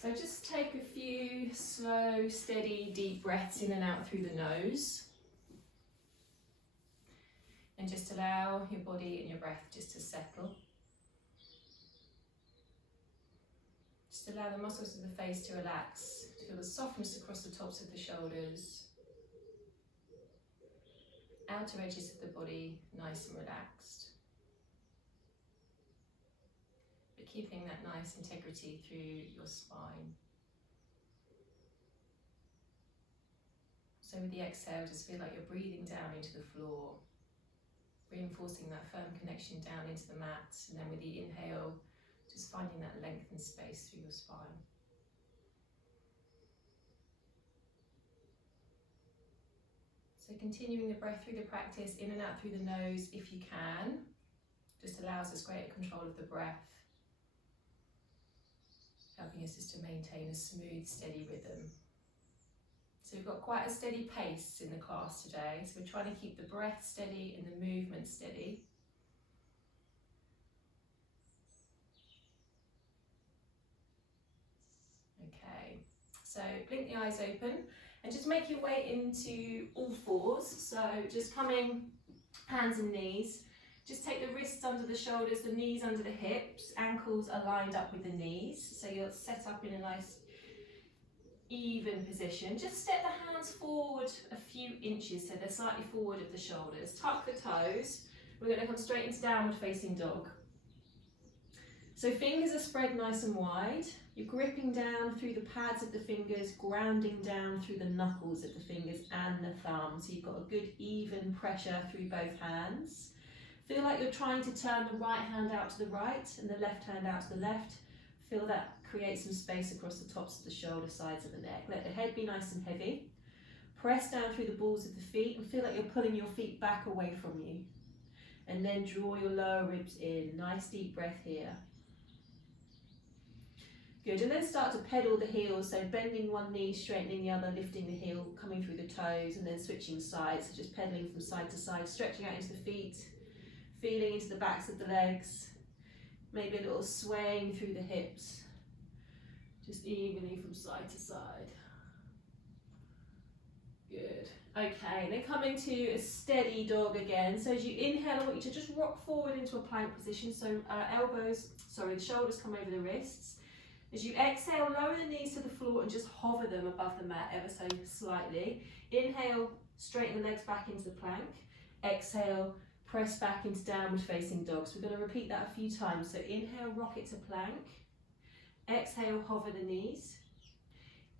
So just take a few slow, steady, deep breaths in and out through the nose. And just allow your body and your breath just to settle. Just allow the muscles of the face to relax. Feel the softness across the tops of the shoulders. Outer edges of the body nice and relaxed. But keeping that nice integrity through your spine. So with the exhale, just feel like you're breathing down into the floor, reinforcing that firm connection down into the mat, and then with the inhale, just finding that length and space through your spine. So continuing the breath through the practice, in and out through the nose if you can, just allows us greater control of the breath, helping us just to maintain a smooth, steady rhythm. So we've got quite a steady pace in the class today, so we're trying to keep the breath steady and the movement steady. Okay, so blink the eyes open and just make your way into all fours. So just coming hands and knees. Just take the wrists under the shoulders, the knees under the hips, ankles are lined up with the knees. So you're set up in a nice even position. Just step the hands forward a few inches so they're slightly forward of the shoulders. Tuck the toes. We're going to come straight into downward facing dog. So fingers are spread nice and wide. You're gripping down through the pads of the fingers, grounding down through the knuckles of the fingers and the thumb. So you've got a good even pressure through both hands. Feel like you're trying to turn the right hand out to the right and the left hand out to the left. Feel that create some space across the tops of the shoulder, sides of the neck. Let the head be nice and heavy. Press down through the balls of the feet and feel like you're pulling your feet back away from you. And then draw your lower ribs in. Nice deep breath here. Good, and then start to pedal the heels, so bending one knee, straightening the other, lifting the heel, coming through the toes, and then switching sides, so just pedaling from side to side, stretching out into the feet, feeling into the backs of the legs, maybe a little swaying through the hips, just evenly from side to side. Good. Okay, then coming to a steady dog again. So as you inhale, I want you to just rock forward into a plank position, so the shoulders come over the wrists. As you exhale, lower the knees to the floor and just hover them above the mat ever so slightly. Inhale, straighten the legs back into the plank. Exhale, press back into downward facing dog. So we're going to repeat that a few times. So inhale, rock it to plank. Exhale, hover the knees.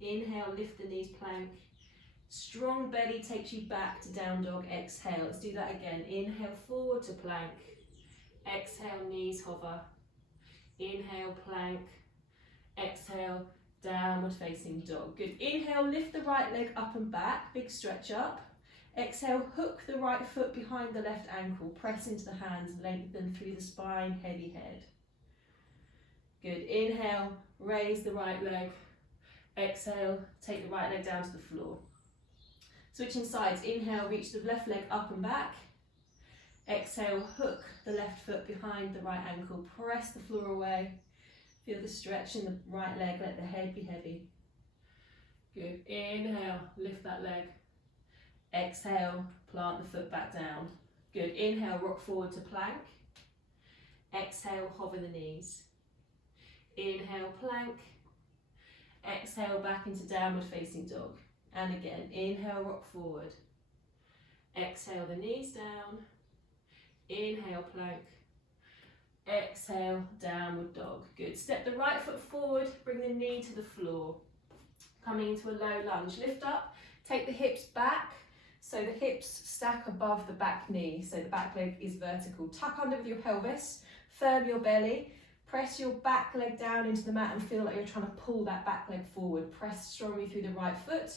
Inhale, lift the knees, plank. Strong belly takes you back to down dog. Exhale, let's do that again. Inhale, forward to plank. Exhale, knees hover. Inhale, plank. Exhale, downward facing dog. Good. Inhale, lift the right leg up and back, big stretch up. Exhale, hook the right foot behind the left ankle, press into the hands, lengthen through the spine, heavy head. Good. Inhale, raise the right leg. Exhale, take the right leg down to the floor. Switching sides. Inhale, reach the left leg up and back. Exhale, hook the left foot behind the right ankle, press the floor away. Feel the stretch in the right leg, let the head be heavy. Good. Inhale, lift that leg. Exhale, plant the foot back down. Good. Inhale, rock forward to plank. Exhale, hover the knees. Inhale, plank. Exhale, back into downward facing dog. And again, inhale, rock forward. Exhale, the knees down. Inhale, plank. Exhale, downward dog. Good. Step the right foot forward, bring the knee to the floor. Coming into a low lunge. Lift up, take the hips back, so the hips stack above the back knee, so the back leg is vertical. Tuck under with your pelvis, firm your belly, press your back leg down into the mat and feel like you're trying to pull that back leg forward. Press strongly through the right foot.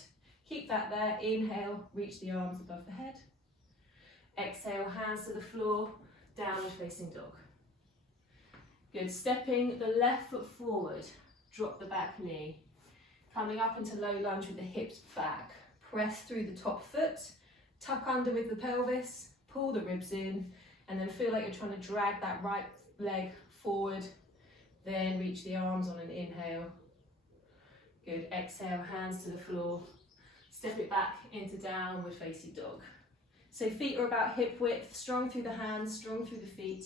Keep that there. Inhale, reach the arms above the head. Exhale, hands to the floor, downward facing dog. Good. Stepping the left foot forward, drop the back knee. Coming up into low lunge with the hips back. Press through the top foot, tuck under with the pelvis, pull the ribs in, and then feel like you're trying to drag that right leg forward. Then reach the arms on an inhale. Good, exhale, hands to the floor. Step it back into downward facing dog. So feet are about hip width, strong through the hands, strong through the feet.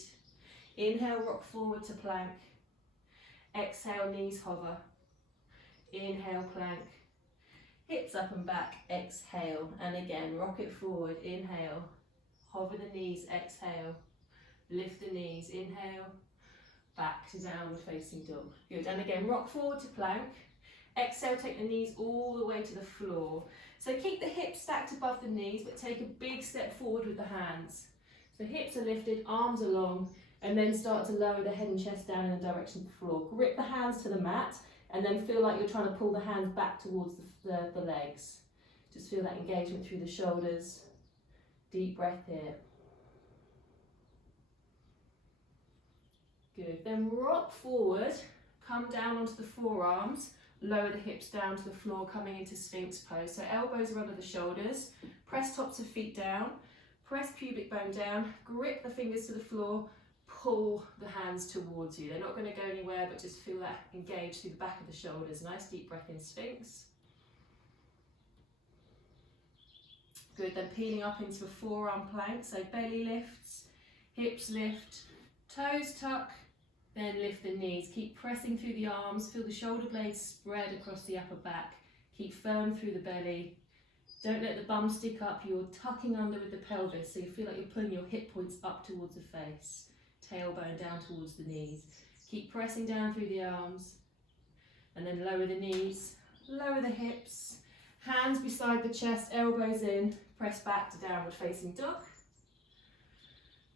Inhale, rock forward to plank. Exhale, knees hover. Inhale, plank. Hips up and back, exhale. And again, rock it forward, inhale. Hover the knees, exhale. Lift the knees, inhale. Back to downward facing dog. Good, and again, rock forward to plank. Exhale, take the knees all the way to the floor. So keep the hips stacked above the knees, but take a big step forward with the hands. So hips are lifted, arms are long, and then start to lower the head and chest down in the direction of the floor. Grip the hands to the mat, and then feel like you're trying to pull the hands back towards the legs. Just feel that engagement through the shoulders. Deep breath here. Good, then rock forward, come down onto the forearms, lower the hips down to the floor, coming into Sphinx pose. So elbows are under the shoulders, press tops of feet down, press pubic bone down, grip the fingers to the floor, pull the hands towards you. They're not going to go anywhere, but just feel that engage through the back of the shoulders. Nice deep breath in, Sphinx. Good, then peeling up into a forearm plank. So belly lifts, hips lift, toes tuck, then lift the knees. Keep pressing through the arms, feel the shoulder blades spread across the upper back. Keep firm through the belly. Don't let the bum stick up, you're tucking under with the pelvis, so you feel like you're pulling your hip points up towards the face. Tailbone down towards the knees. Keep pressing down through the arms. And then lower the knees, lower the hips. Hands beside the chest, elbows in. Press back to downward facing dog.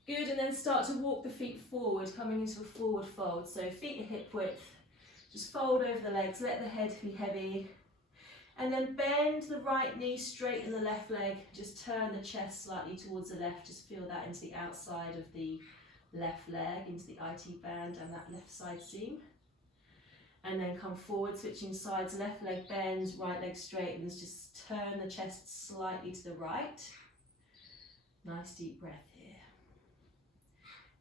Good, and then start to walk the feet forward, coming into a forward fold. So feet are hip width, just fold over the legs, let the head be heavy. And then bend the right knee, straighten the left leg, just turn the chest slightly towards the left, just feel that into the outside of the left leg, into the IT band and that left side seam. And then come forward, switching sides, left leg bends, right leg straightens, just turn the chest slightly to the right. Nice deep breath here.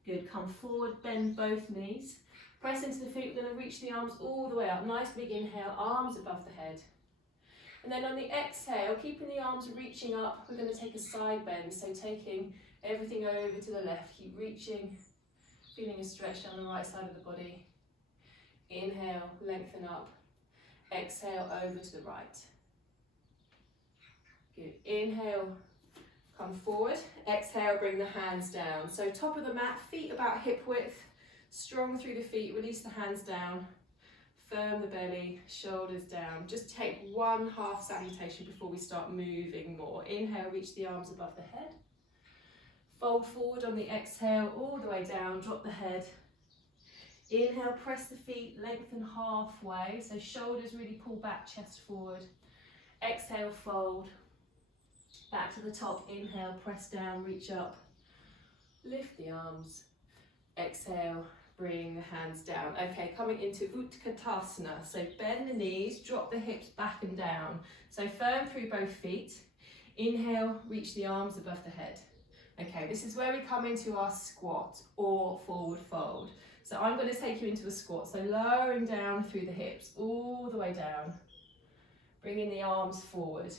Good, come forward, bend both knees. Press into the feet, we're going to reach the arms all the way up. Nice big inhale, arms above the head. And then on the exhale, keeping the arms reaching up, we're going to take a side bend. So taking everything over to the left, keep reaching, feeling a stretch down the right side of the body. Inhale, lengthen up. Exhale, over to the right. Good, inhale, come forward. Exhale, bring the hands down. So top of the mat, feet about hip width, strong through the feet, release the hands down. Firm the belly, shoulders down. Just take one half salutation before we start moving more. Inhale, reach the arms above the head. Fold forward on the exhale, all the way down, drop the head. Inhale, press the feet, lengthen halfway. So shoulders really pull back, chest forward. Exhale, fold. Back to the top, inhale, press down, reach up. Lift the arms. Exhale. Bring the hands down. Okay, coming into Utkatasana. So bend the knees, drop the hips back and down. So firm through both feet. Inhale, reach the arms above the head. Okay, this is where we come into our squat or forward fold. So I'm going to take you into a squat. So lowering down through the hips, all the way down. Bringing the arms forward.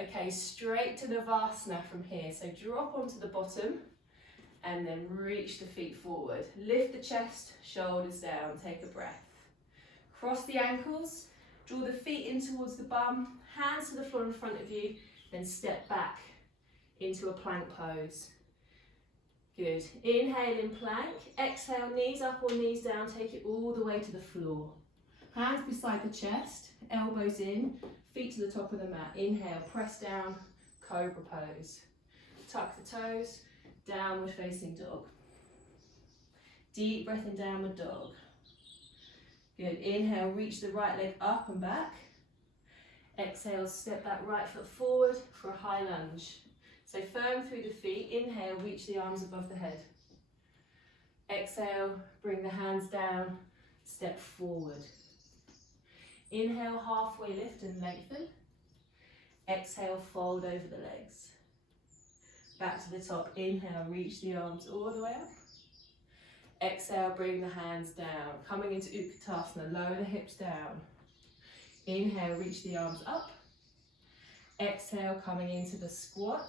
Okay, straight to Navasana from here. So drop onto the bottom. And then reach the feet forward. Lift the chest, shoulders down, take a breath. Cross the ankles, draw the feet in towards the bum, hands to the floor in front of you, then step back into a plank pose. Good, inhale in plank, exhale knees up or knees down, take it all the way to the floor. Hands beside the chest, elbows in, feet to the top of the mat. Inhale, press down, cobra pose. Tuck the toes. Downward facing dog. Deep breath in downward dog. Good, inhale, reach the right leg up and back. Exhale, step that right foot forward for a high lunge. So firm through the feet, inhale, reach the arms above the head. Exhale, bring the hands down, step forward. Inhale, halfway lift and lengthen. Exhale, fold over the legs. Back to the top, inhale, reach the arms all the way up. Exhale, bring the hands down. Coming into Utkatasana, lower the hips down. Inhale, reach the arms up. Exhale, coming into the squat.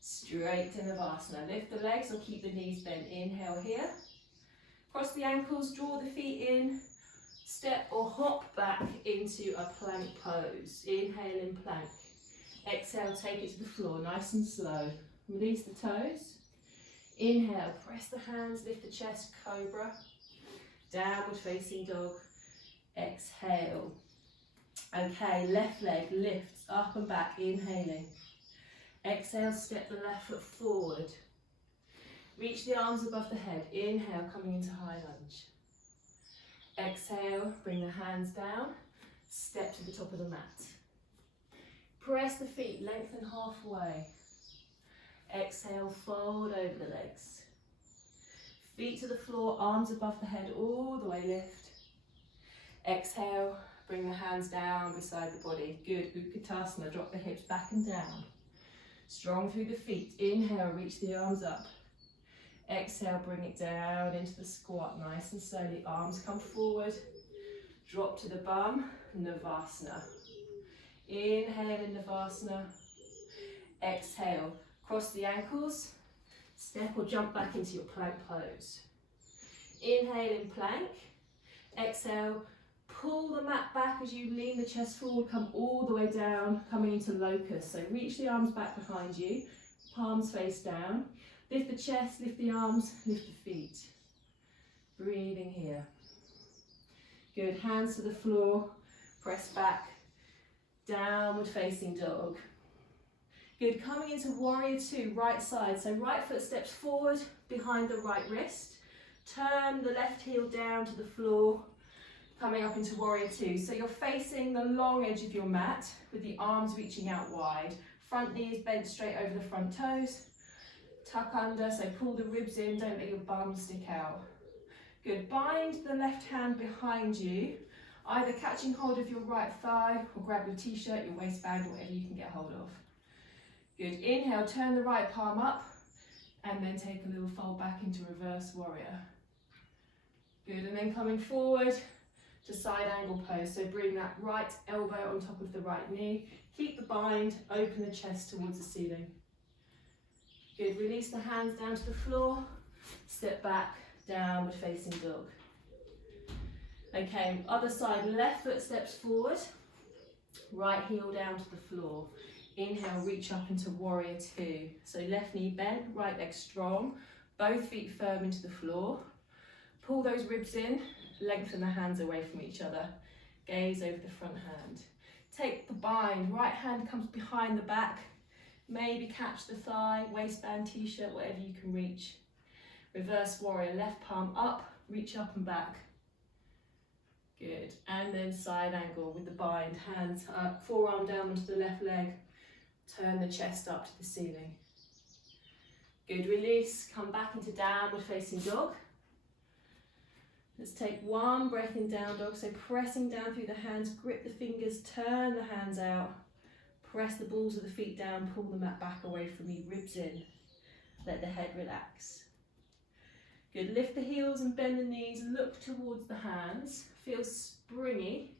Straight to Navasana. Lift the legs or keep the knees bent. Inhale here. Cross the ankles, draw the feet in. Step or hop back into a plank pose. Inhale in plank. Exhale, take it to the floor, nice and slow. Release the toes. Inhale, press the hands, lift the chest, cobra. Downward facing dog. Exhale. Okay, left leg lifts up and back, inhaling. Exhale, step the left foot forward. Reach the arms above the head. Inhale, coming into high lunge. Exhale, bring the hands down. Step to the top of the mat. Press the feet, lengthen halfway. Exhale, fold over the legs. Feet to the floor, arms above the head, all the way lift. Exhale, bring the hands down beside the body. Good, Utkatasana, drop the hips back and down. Strong through the feet. Inhale, reach the arms up. Exhale, bring it down into the squat, nice and slowly. Arms come forward, drop to the bum, Navasana. Inhale in Navasana. Exhale, cross the ankles, step or jump back into your plank pose. Inhale in plank. Exhale, pull the mat back as you lean the chest forward, come all the way down, coming into locust. So reach the arms back behind you, palms face down. Lift the chest, lift the arms, lift the feet. Breathing here. Good, hands to the floor, press back, downward facing dog. Good, coming into warrior two, right side. So right foot steps forward, behind the right wrist. Turn the left heel down to the floor, coming up into warrior two. So you're facing the long edge of your mat with the arms reaching out wide. Front knee is bent straight over the front toes. Tuck under, so pull the ribs in, don't let your bum stick out. Good, bind the left hand behind you, either catching hold of your right thigh or grab your t-shirt, your waistband, whatever you can get hold of. Good, inhale, turn the right palm up and then take a little fold back into reverse warrior. Good, and then coming forward to side angle pose, so bring that right elbow on top of the right knee, keep the bind, open the chest towards the ceiling. Good, release the hands down to the floor, step back, downward facing dog. Okay, other side, left foot steps forward, right heel down to the floor. Inhale, reach up into warrior two. So left knee bent, right leg strong, both feet firm into the floor. Pull those ribs in, lengthen the hands away from each other. Gaze over the front hand. Take the bind, right hand comes behind the back. Maybe catch the thigh, waistband, t-shirt, whatever you can reach. Reverse warrior, left palm up, reach up and back. Good, and then side angle with the bind, hands up, forearm down onto the left leg. Turn the chest up to the ceiling. Good, release, come back into downward facing dog. Let's take one breath in down dog, so pressing down through the hands, grip the fingers, turn the hands out. Press the balls of the feet down, pull the mat back away from you, ribs in. Let the head relax. Good, lift the heels and bend the knees, look towards the hands, feel springy.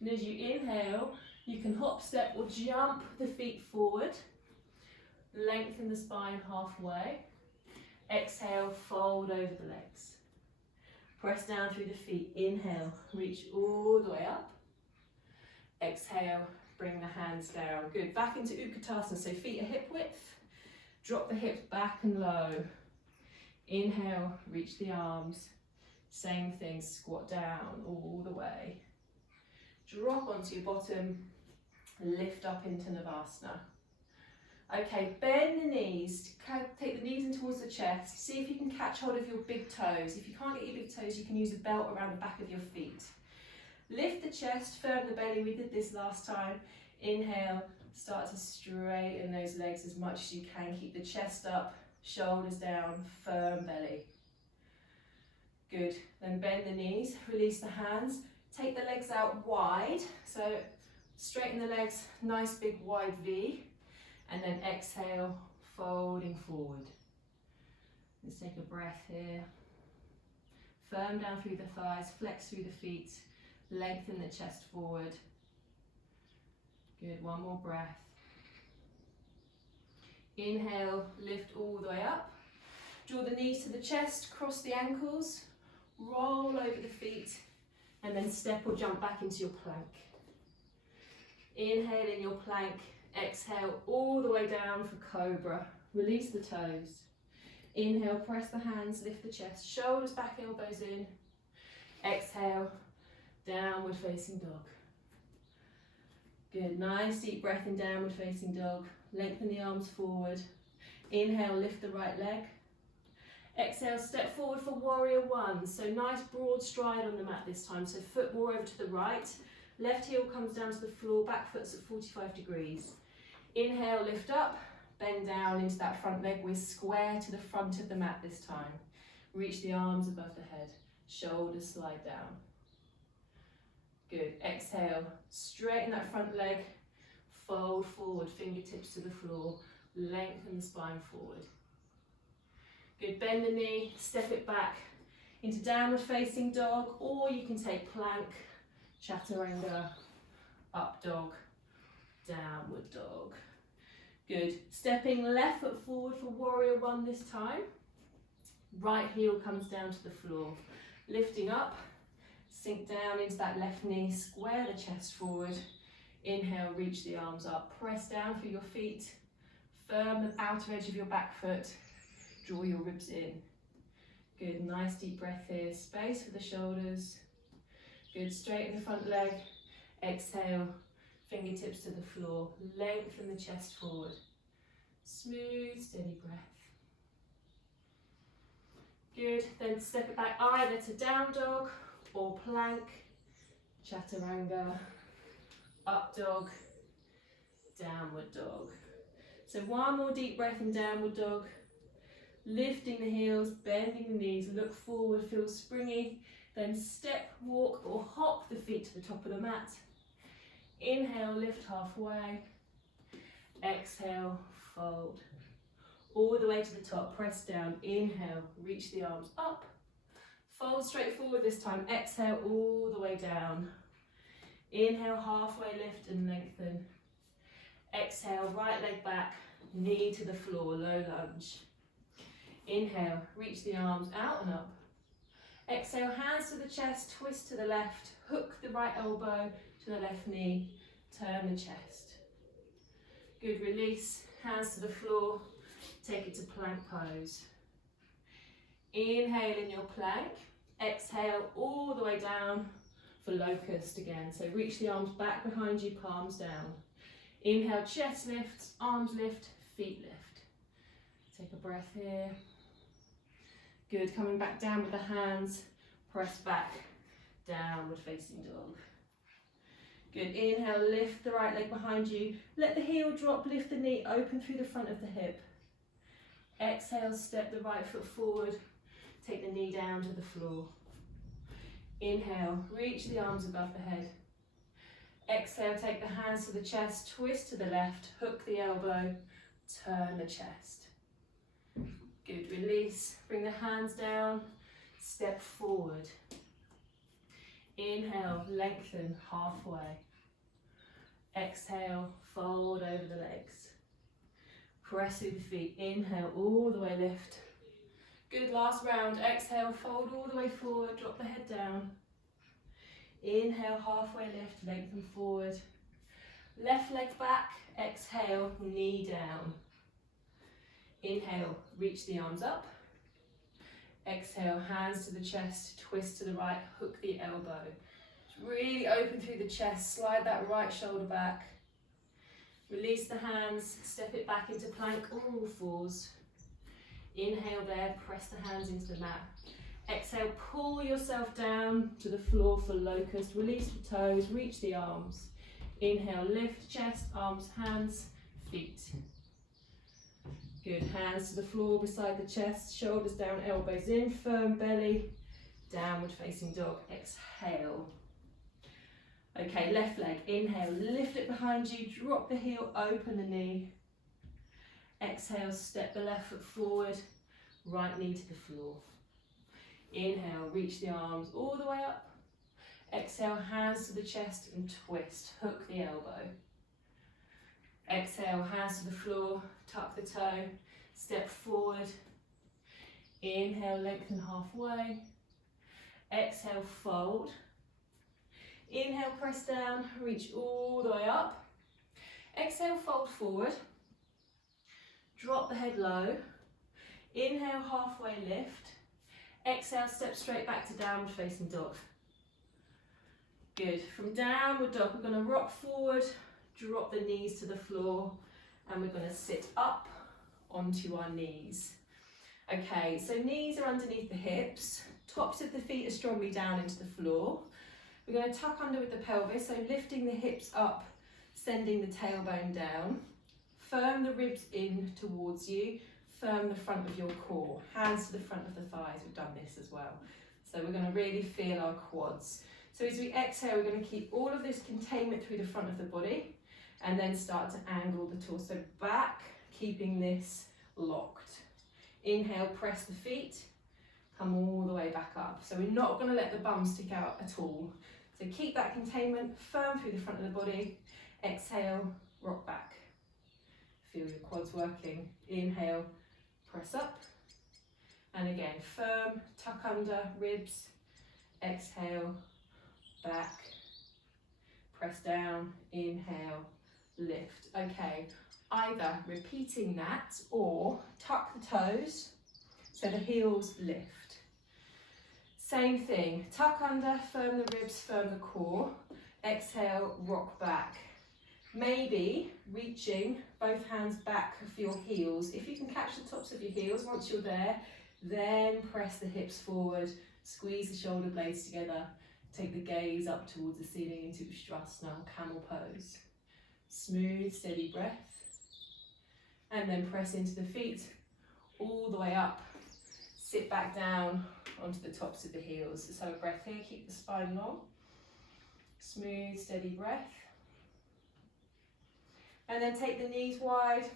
And as you inhale, you can hop, step or jump the feet forward. Lengthen the spine halfway. Exhale, fold over the legs. Press down through the feet, inhale, reach all the way up. Exhale, bring the hands down. Good, back into Utkatasana, so feet are hip width. Drop the hips back and low. Inhale, reach the arms. Same thing, squat down all the way. Drop onto your bottom, lift up into Navasana. Okay, bend the knees, take the knees in towards the chest. See if you can catch hold of your big toes. If you can't get your big toes, you can use a belt around the back of your feet. Lift the chest, firm the belly, we did this last time. Inhale, start to straighten those legs as much as you can. Keep the chest up, shoulders down, firm belly. Good, then bend the knees, release the hands. Take the legs out wide, so straighten the legs, nice big wide V. And then exhale, folding forward. Let's take a breath here. Firm down through the thighs, flex through the feet. Lengthen the chest forward. Good, one more breath. Inhale, lift all the way up. Draw the knees to the chest, cross the ankles, roll over the feet, and then step or jump back into your plank. Inhale in your plank, exhale all the way down for cobra. Release the toes. Inhale, press the hands, lift the chest, shoulders back, elbows in. Exhale, downward facing dog. Good, nice deep breath in downward facing dog. Lengthen the arms forward. Inhale, lift the right leg. Exhale, step forward for warrior one. So nice broad stride on the mat this time. So foot more over to the right. Left heel comes down to the floor, back foot's at 45 degrees. Inhale, lift up, bend down into that front leg. We're square to the front of the mat this time. Reach the arms above the head. Shoulders slide down. Good, exhale, straighten that front leg. Fold forward, fingertips to the floor. Lengthen the spine forward. Good, bend the knee, step it back into downward facing dog, or you can take plank, chaturanga, up dog, downward dog. Good, stepping left foot forward for warrior one this time. Right heel comes down to the floor. Lifting up, sink down into that left knee, square the chest forward. Inhale, reach the arms up, press down through your feet, firm the outer edge of your back foot, draw your ribs in. Good, nice deep breath here, space for the shoulders. Good, straighten the front leg, exhale, fingertips to the floor, lengthen the chest forward. Smooth, steady breath. Good, then step it back either to down dog or plank, chaturanga, up dog, downward dog. So one more deep breath in downward dog. Lifting the heels, bending the knees, look forward, feel springy. Then step, walk or hop the feet to the top of the mat. Inhale, lift halfway. Exhale, fold. All the way to the top, press down. Inhale, reach the arms up. Fold straight forward this time. Exhale, all the way down. Inhale, halfway lift and lengthen. Exhale, right leg back, knee to the floor, low lunge. Inhale, reach the arms out and up. Exhale, hands to the chest, twist to the left, hook the right elbow to the left knee, turn the chest. Good, release, hands to the floor, take it to plank pose. Inhale in your plank, exhale all the way down for locust again. So reach the arms back behind you, palms down. Inhale, chest lifts, arms lift, feet lift. Take a breath here. Good, coming back down with the hands, press back, downward facing dog. Good, inhale, lift the right leg behind you. Let the heel drop, lift the knee, open through the front of the hip. Exhale, step the right foot forward, take the knee down to the floor. Inhale, reach the arms above the head. Exhale, take the hands to the chest, twist to the left, hook the elbow, turn the chest. Good, release, bring the hands down, step forward. Inhale, lengthen halfway. Exhale, fold over the legs. Press through the feet, inhale, all the way lift. Good, last round, exhale, fold all the way forward, drop the head down. Inhale, halfway lift, lengthen forward. Left leg back, exhale, knee down. Inhale, reach the arms up. Exhale, hands to the chest, twist to the right, hook the elbow. Really open through the chest, slide that right shoulder back. Release the hands, step it back into plank or all fours. Inhale there, press the hands into the mat. Exhale, pull yourself down to the floor for locust. Release the toes, reach the arms. Inhale, lift chest, arms, hands, feet. Good, hands to the floor beside the chest, shoulders down, elbows in, firm belly, downward facing dog, exhale. Okay, left leg, inhale, lift it behind you, drop the heel, open the knee. Exhale, step the left foot forward, right knee to the floor. Inhale, reach the arms all the way up. Exhale, hands to the chest and twist, hook the elbow. Exhale, hands to the floor, tuck the toe, step forward. Inhale, lengthen halfway. Exhale, fold. Inhale, press down, reach all the way up. Exhale, fold forward. Drop the head low. Inhale, halfway lift. Exhale, step straight back to downward facing dog. Good. From downward dog, we're going to rock forward, drop the knees to the floor, and we're going to sit up onto our knees. Okay, so knees are underneath the hips, tops of the feet are strongly down into the floor. We're going to tuck under with the pelvis, so lifting the hips up, sending the tailbone down. Firm the ribs in towards you, firm the front of your core, hands to the front of the thighs. We've done this as well. So we're going to really feel our quads. So as we exhale, we're going to keep all of this containment through the front of the body and then start to angle the torso back, keeping this locked. Inhale, press the feet, come all the way back up. So we're not going to let the bum stick out at all. So keep that containment firm through the front of the body. Exhale, rock back. Feel your quads working. Inhale, press up. And again, firm, tuck under, ribs. Exhale, back. Press down, inhale, lift. Okay, either repeating that or tuck the toes so the heels lift. Same thing, tuck under, firm the ribs, firm the core. Exhale, rock back. Maybe reaching both hands back for your heels. If you can catch the tops of your heels once you're there, then press the hips forward, squeeze the shoulder blades together, take the gaze up towards the ceiling into Ustrasana, camel pose. Smooth, steady breath. And then press into the feet all the way up. Sit back down onto the tops of the heels. Let's have a breath here, keep the spine long. Smooth, steady breath. And then take the knees wide,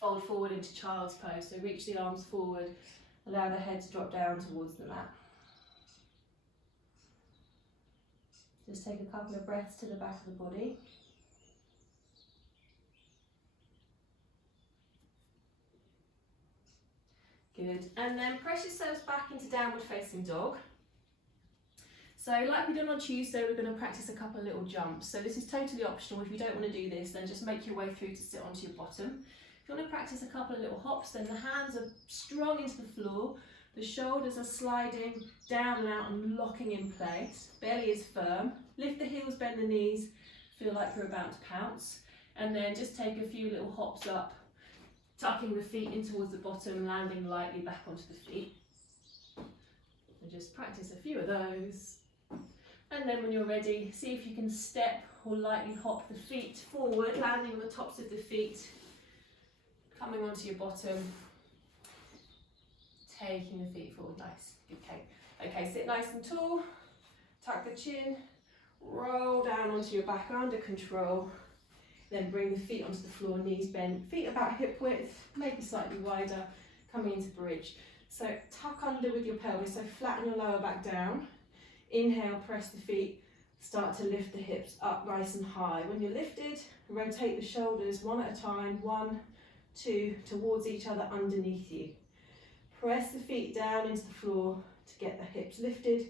fold forward into child's pose. So reach the arms forward, allow the head to drop down towards the mat. Just take a couple of breaths to the back of the body. Good, and then press yourselves back into downward facing dog. So like we did on Tuesday, we're going to practice a couple of little jumps. So this is totally optional. If you don't want to do this, then just make your way through to sit onto your bottom. If you want to practice a couple of little hops, then the hands are strong into the floor, the shoulders are sliding down and out and locking in place, belly is firm, lift the heels, bend the knees, feel like you're about to pounce, and then just take a few little hops up, tucking the feet in towards the bottom, landing lightly back onto the feet. And just practice a few of those. And then when you're ready, see if you can step or lightly hop the feet forward, landing on the tops of the feet, coming onto your bottom, taking the feet forward. Nice, okay. Okay, sit nice and tall, tuck the chin, roll down onto your back under control. Then bring the feet onto the floor, knees bent, feet about hip width, maybe slightly wider, coming into bridge. So tuck under with your pelvis, so flatten your lower back down. Inhale, press the feet, start to lift the hips up nice and high. When you're lifted, rotate the shoulders one at a time, 1, 2, towards each other underneath you. Press the feet down into the floor to get the hips lifted,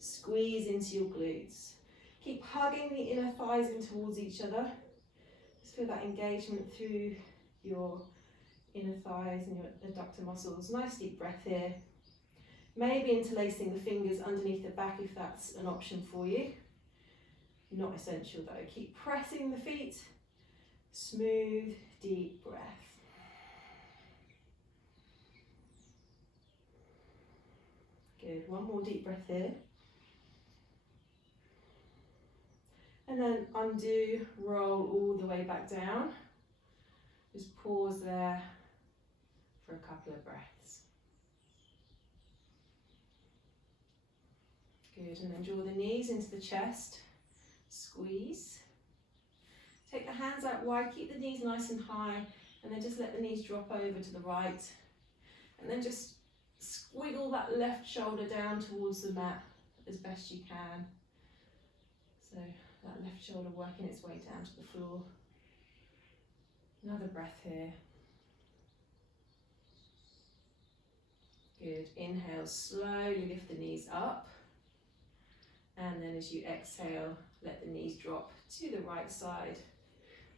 squeeze into your glutes. Keep hugging the inner thighs in towards each other. Feel that engagement through your inner thighs and your adductor muscles. Nice deep breath here. Maybe interlacing the fingers underneath the back if that's an option for you. Not essential though. Keep pressing the feet. Smooth, deep breath. Good. One more deep breath here. And then undo, roll all the way back down. Just pause there for a couple of breaths. Good, and then draw the knees into the chest, squeeze. Take the hands out wide, keep the knees nice and high, and then just let the knees drop over to the right. And then just squiggle that left shoulder down towards the mat as best you can. That left shoulder working its way down to the floor. Another breath here. Good. Inhale, slowly lift the knees up. And then as you exhale, let the knees drop to the right side.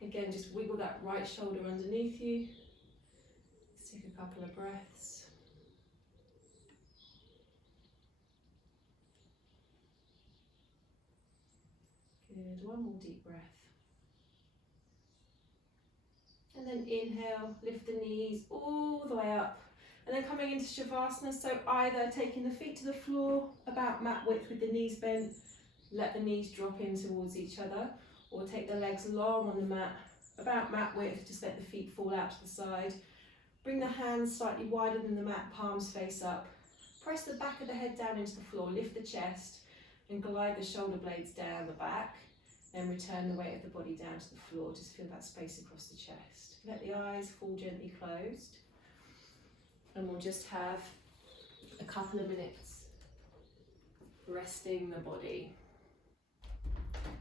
Again, just wiggle that right shoulder underneath you. Let's take a couple of breaths. Good. One more deep breath. And then inhale, lift the knees all the way up. And then coming into Shavasana, so either taking the feet to the floor about mat width with the knees bent, let the knees drop in towards each other, or take the legs long on the mat, about mat width, just let the feet fall out to the side. Bring the hands slightly wider than the mat, palms face up. Press the back of the head down into the floor, lift the chest, and glide the shoulder blades down the back. Then return the weight of the body down to the floor, just feel that space across the chest. Let the eyes fall gently closed. And we'll just have a couple of minutes resting the body.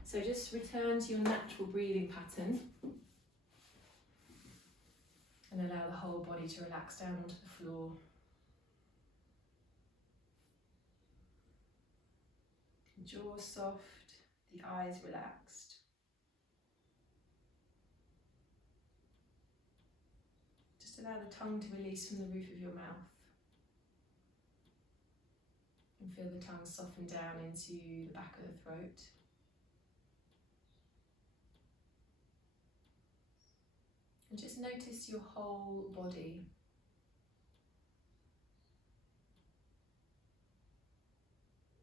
So just return to your natural breathing pattern and allow the whole body to relax down onto the floor. Jaw soft, the eyes relaxed. Just allow the tongue to release from the roof of your mouth. And feel the tongue soften down into the back of the throat. And just notice your whole body.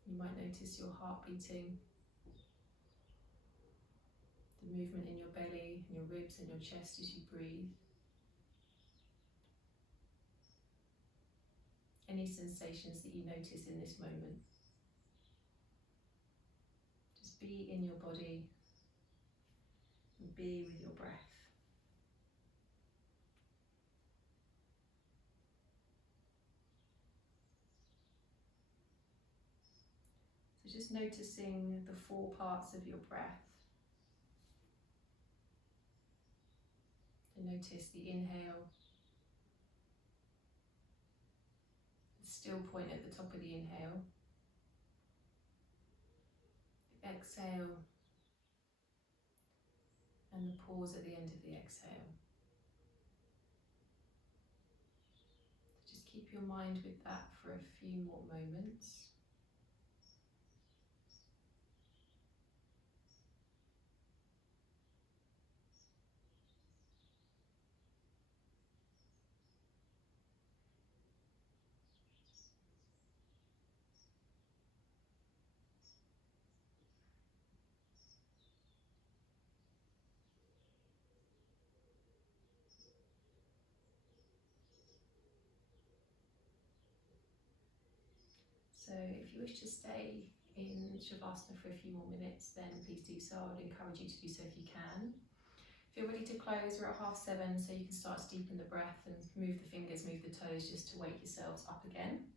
You might notice your heart beating, the movement in your belly, in your ribs and your chest as you breathe. Any sensations that you notice in this moment. Just be in your body and be with your breath. So just noticing the four parts of your breath. And notice the inhale, the still point at the top of the inhale, the exhale, and the pause at the end of the exhale. So just keep your mind with that for a few more moments. So if you wish to stay in Shavasana for a few more minutes, then please do so. I would encourage you to do so if you can. If you're ready to close, we're at 7:30, so you can start to deepen the breath and move the fingers, move the toes, just to wake yourselves up again.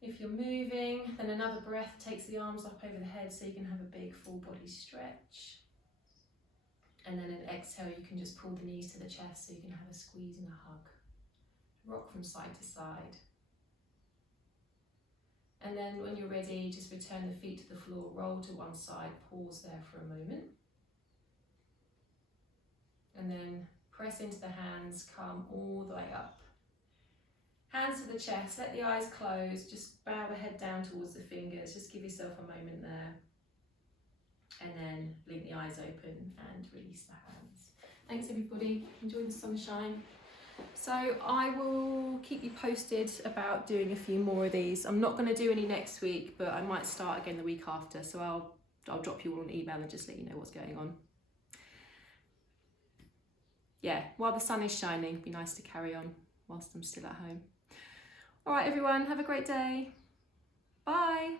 If you're moving, then another breath takes the arms up over the head so you can have a big full body stretch. And then an exhale, you can just pull the knees to the chest so you can have a squeeze and a hug. Rock from side to side. And then when you're ready, just return the feet to the floor, roll to one side, pause there for a moment. And then press into the hands, come all the way up. Hands to the chest, let the eyes close, just bow the head down towards the fingers, just give yourself a moment there. And then blink the eyes open and release the hands. Thanks everybody, enjoy the sunshine. So I will keep you posted about doing a few more of these. I'm not going to do any next week, but I might start again the week after. So I'll drop you all an email and just let you know what's going on. Yeah, while the sun is shining, it'd be nice to carry on whilst I'm still at home. All right, everyone, have a great day. Bye.